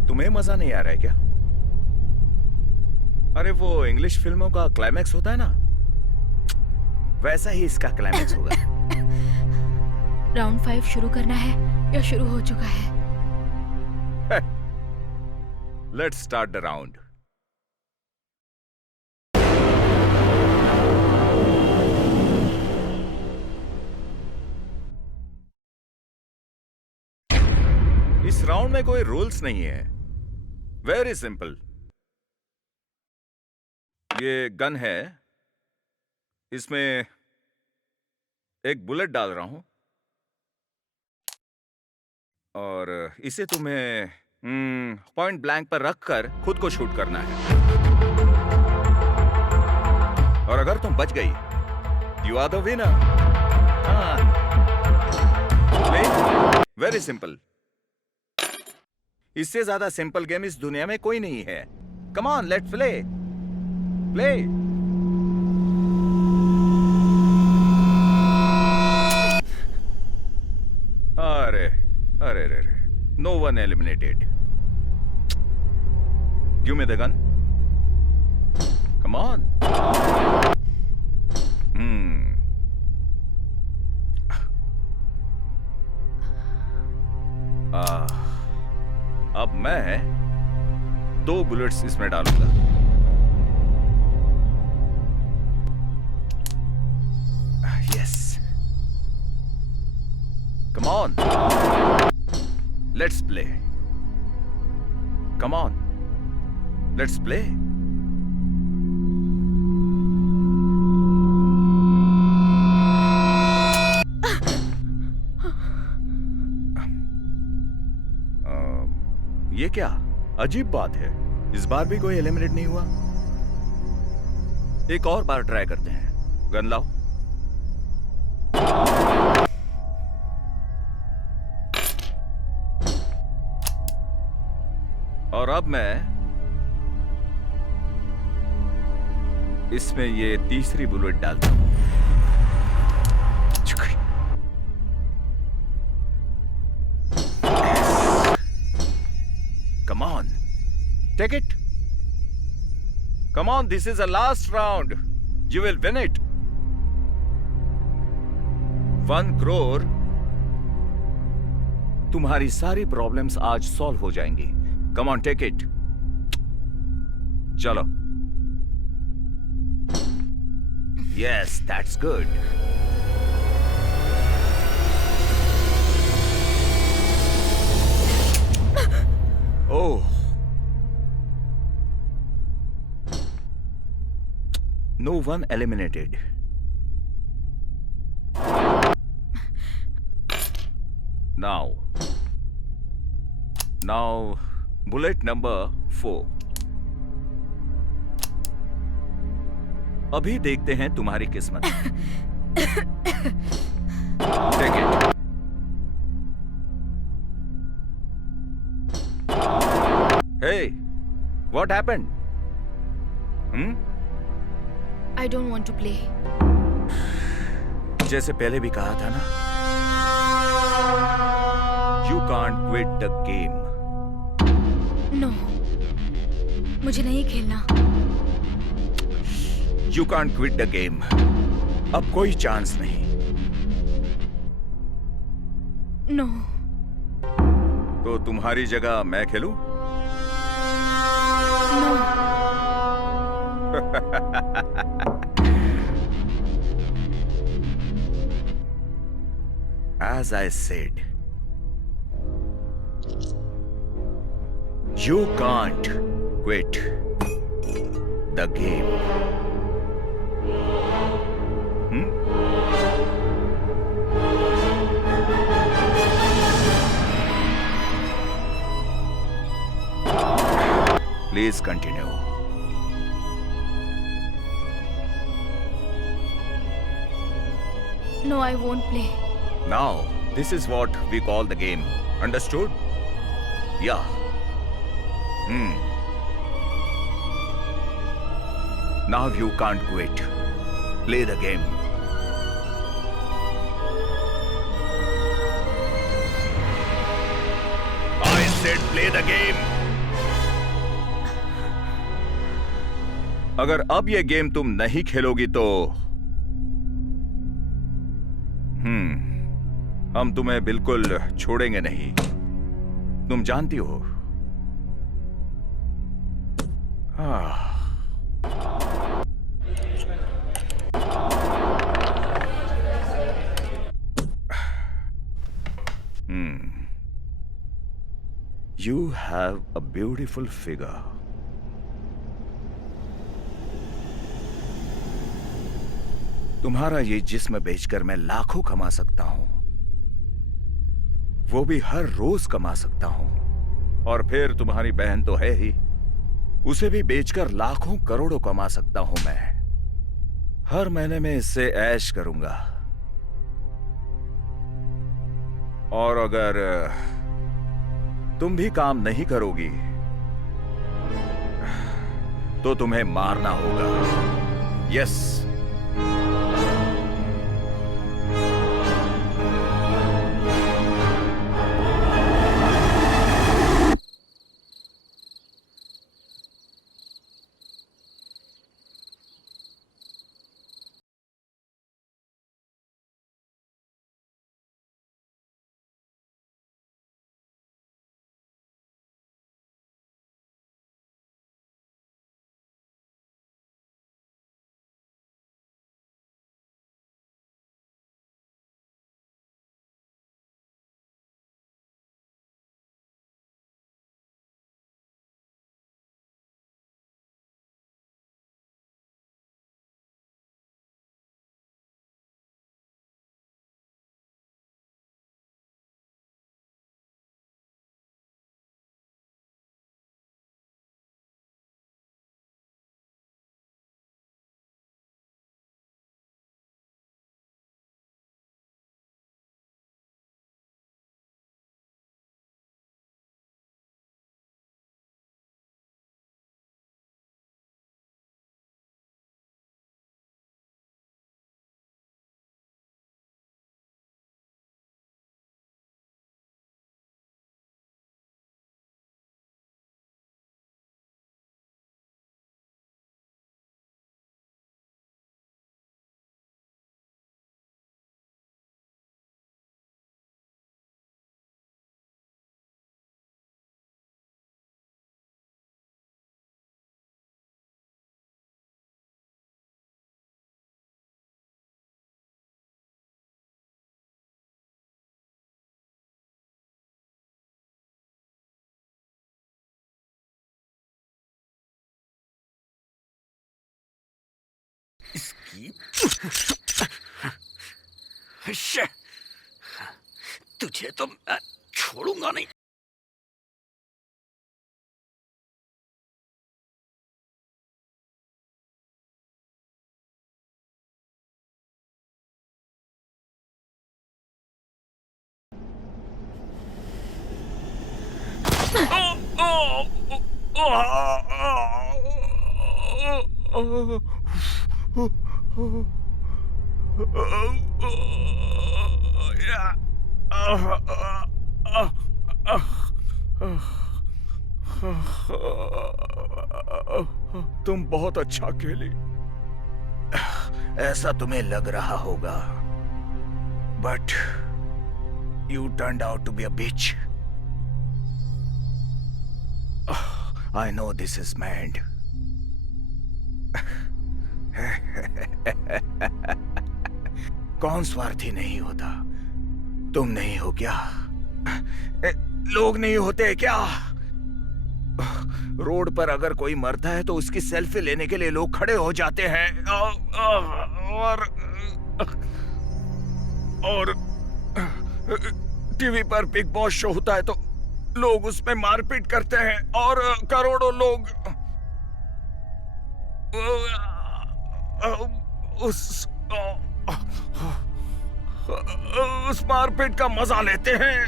तुम्हें मजा नहीं आ रहा है क्या? अरे वो इंग्लिश फिल्मों का क्लाइमैक्स होता है ना, वैसा ही इसका क्लाइमैक्स होगा। राउंड 5 शुरू करना है या शुरू हो चुका है? Let's start the round. इस राउंड में कोई रूल्स नहीं है, वेरी सिंपल। ये गन है, इसमें एक बुलेट डाल रहा हूं और इसे तुम्हें पॉइंट ब्लैंक पर रखकर खुद को शूट करना है। और अगर तुम बच गई, you are the winner. Very simple. इससे ज्यादा सिंपल गेम इस दुनिया में कोई नहीं है। Come on, let's play. Play. अरे अरे अरे, no one eliminated. Give me the gun. Come on. अब मैं 2 बुलेट्स इसमें डालूंगा। Yes, come on, let's play. Come on, let's play. ये क्या अजीब बात है, इस बार भी कोई एलिमिनेट नहीं हुआ। एक और बार ट्राई करते हैं। गन लाओ। और अब मैं इसमें ये तीसरी बुलेट डालता हूं। Come on, take it. Come on, this is the last round. You will win it. 1 crore तुम्हारी सारी प्रॉब्लम्स आज सॉल्व हो जाएंगी. Come on, take it. चलो. Yes, that's good. Oh, no one eliminated. Now, bullet number 4. अभी देखते हैं तुम्हारी किस्मत. Take it. Hey, what happened? I don't want to play. जैसे पहले भी कहा था ना, you can't quit the game. No. मुझे नहीं खेलना. You can't quit the game. अब कोई चांस नहीं. No. तो तुम्हारी जगह मैं खेलूं? No. As I said, you can't quit the game. Please continue. No, I won't play. Now, this is what we call the game. Understood? Yeah. Now you can't quit. Play the game. I said play the game. अगर अब ये game तुम नहीं खेलोगी तो हम तुम्हें बिल्कुल छोड़ेंगे नहीं. तुम जानती हो. You have a beautiful figure. तुम्हारा ये जिस्म बेचकर मैं लाखों कमा सकता हूं. वो भी हर रोज कमा सकता हूं. और फिर तुम्हारी बहन तो है ही, उसे भी बेचकर लाखों करोड़ों कमा सकता हूं मैं. हर महीने में इससे ऐश करूंगा. और अगर तुम भी काम नहीं करोगी तो तुम्हें मारना होगा. यस. इसकी शे, तुझे तो मैं छोड़ूंगा नहीं। तुम बहुत अच्छा खेली। ऐसा तुम्हें लग रहा होगा, but you turned out to be a bitch. I know this is mad. कौन स्वार्थी नहीं होता? तुम नहीं हो क्या? लोग नहीं होते क्या? रोड पर अगर कोई मरता है तो उसकी सेल्फी लेने के लिए लोग खड़े हो जाते हैं, और टीवी पर बिग बॉस शो होता है तो लोग उसमें मारपीट करते हैं और करोड़ों लोग उस मारपीट का मजा लेते हैं।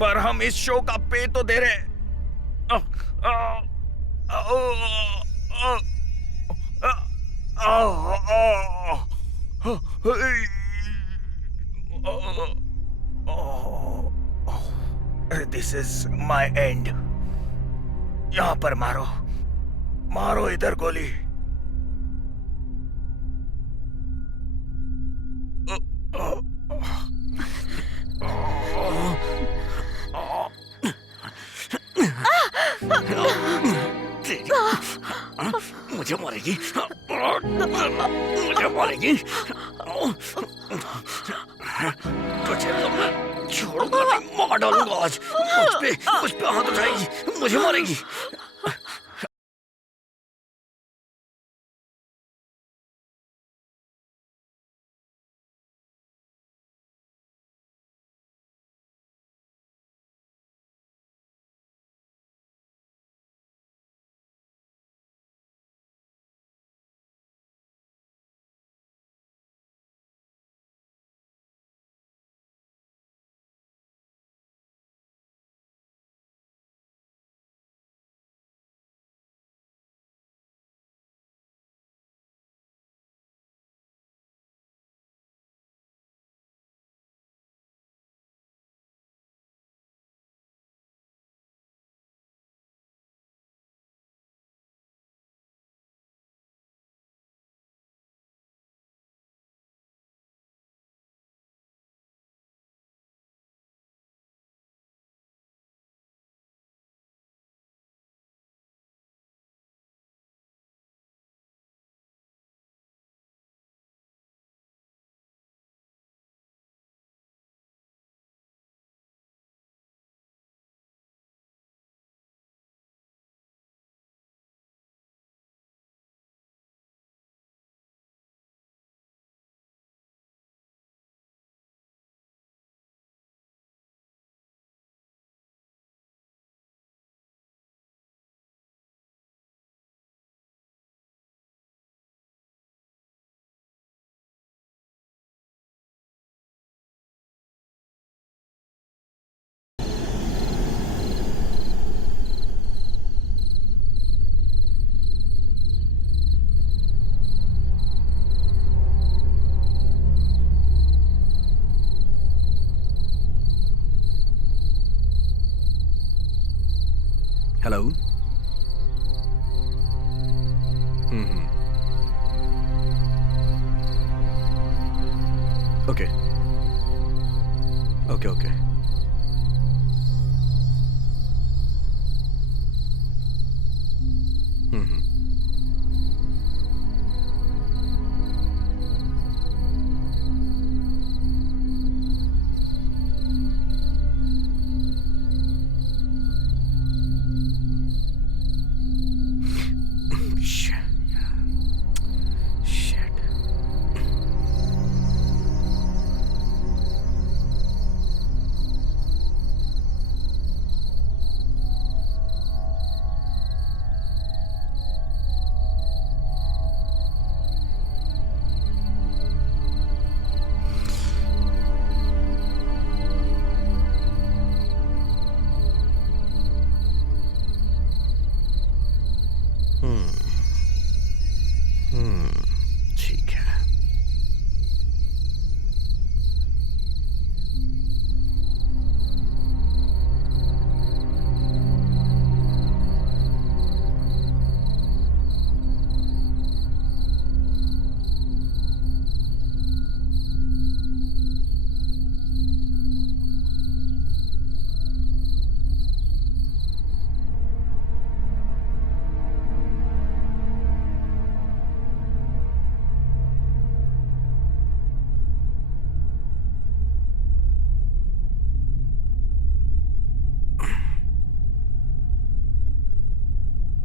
पर हम इस शो का पे तो दे रहे। This is my and. यहां पर मारो, मारो इधर गोली। मुझे मारेगी, मुझे मारेगी। तुझे तो मैं छोड़ूंगा नहीं, मार डालूंगा आज। मुझ पे हाथ उठाएगी, मुझे मारेगी। हेलो। Okay okay okay.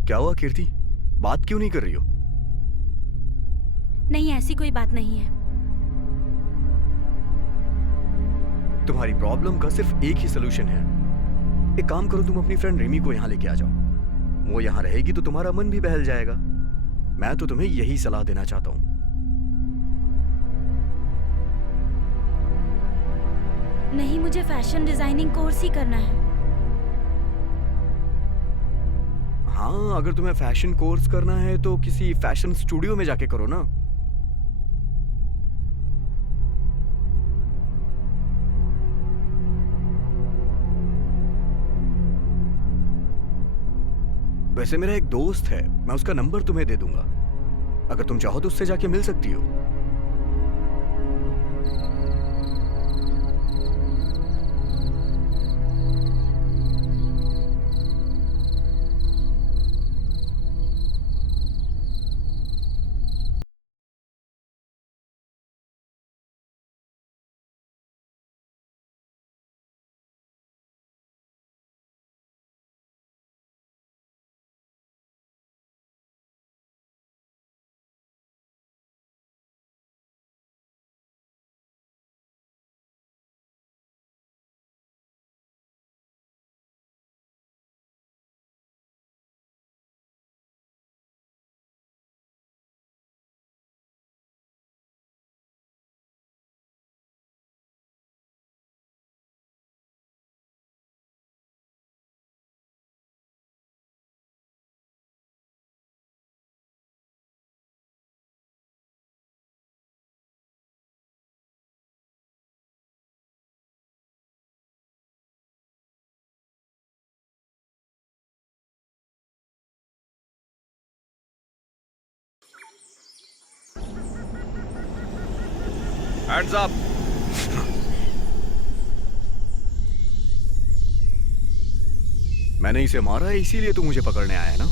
क्या हुआ कीर्ति? बात क्यों नहीं कर रही हो? नहीं, ऐसी कोई बात नहीं है। तुम्हारी प्रॉब्लम का सिर्फ एक ही सोल्यूशन है। एक काम करो, तुम अपनी फ्रेंड रिमी को यहाँ लेके आ जाओ। वो यहाँ रहेगी तो तुम्हारा मन भी बहल जाएगा। मैं तो तुम्हें यही सलाह देना चाहता हूँ। नहीं, मुझे फैशन डिजाइनिंग कोर्स ही करना है। हाँ, अगर तुम्हें फैशन कोर्स करना है तो किसी फैशन स्टूडियो में जाके करो ना। वैसे मेरा एक दोस्त है, मैं उसका नंबर तुम्हें दे दूंगा। अगर तुम चाहो तो उससे जाके मिल सकती हो। Hands up. मैंने इसे मारा है इसीलिए तू मुझे पकड़ने आया है ना?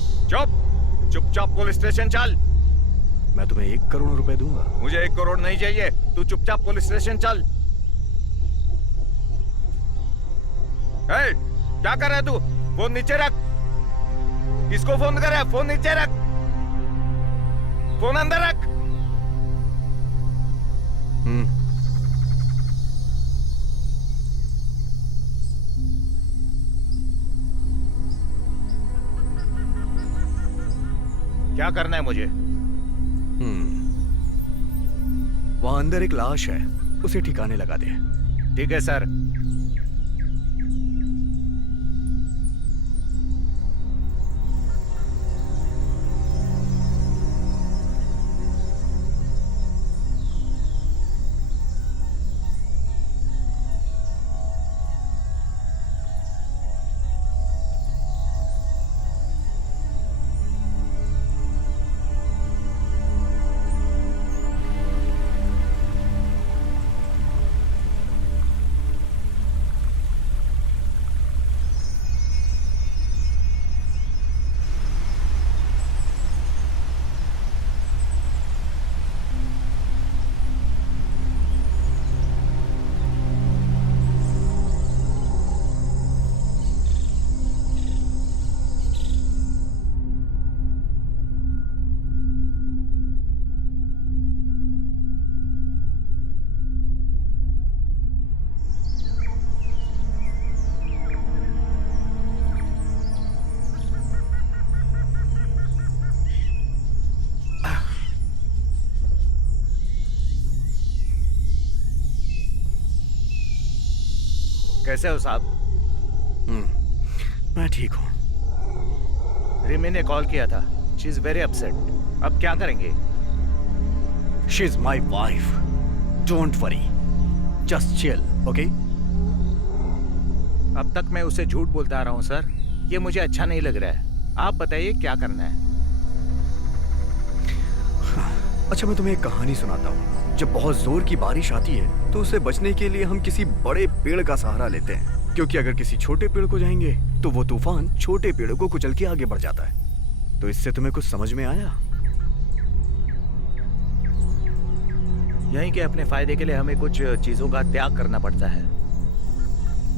चुपचाप पुलिस स्टेशन चल। मैं तुम्हें 1 करोड़ रुपए दूंगा। मुझे 1 करोड़ नहीं चाहिए, तू चुपचाप पुलिस स्टेशन चल। हे, क्या कर रहा है तू? फोन नीचे रख। किसको फोन कर रहा है? फोन नीचे रख। फोन अंदर रख। क्या करना है मुझे? वहां अंदर एक लाश है, उसे ठिकाने लगा दे। ठीक है सर। कैसे हो साहब? मैं ठीक हूं। रिमी ने कॉल किया था। She is very upset. अब क्या करेंगे? She is my wife. Don't worry, just chill, okay? अब तक मैं उसे झूठ बोलता आ रहा हूँ सर। ये मुझे अच्छा नहीं लग रहा है। आप बताइए क्या करना है? अच्छा, मैं तुम्हें एक कहानी सुनाता हूँ। जब बहुत जोर की बारिश आती है तो उससे बचने के लिए हम किसी बड़े पेड़ का सहारा लेते हैं, क्योंकि अगर किसी छोटे पेड़ को जाएंगे तो वो तूफान छोटे पेड़ को कुचल के आगे बढ़ जाता है। तो इससे तुम्हें कुछ समझ में आया? यहीं के अपने फायदे के लिए हमें कुछ चीजों का त्याग करना पड़ता है।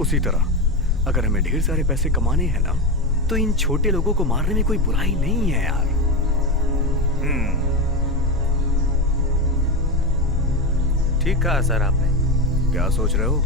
उसी तरह अगर हमें ढेर सारे पैसे कमाने हैं ना, तो इन छोटे लोगों को मारने में कोई बुराई नहीं है यार। ठीक कहा सर आपने। क्या सोच रहे हो?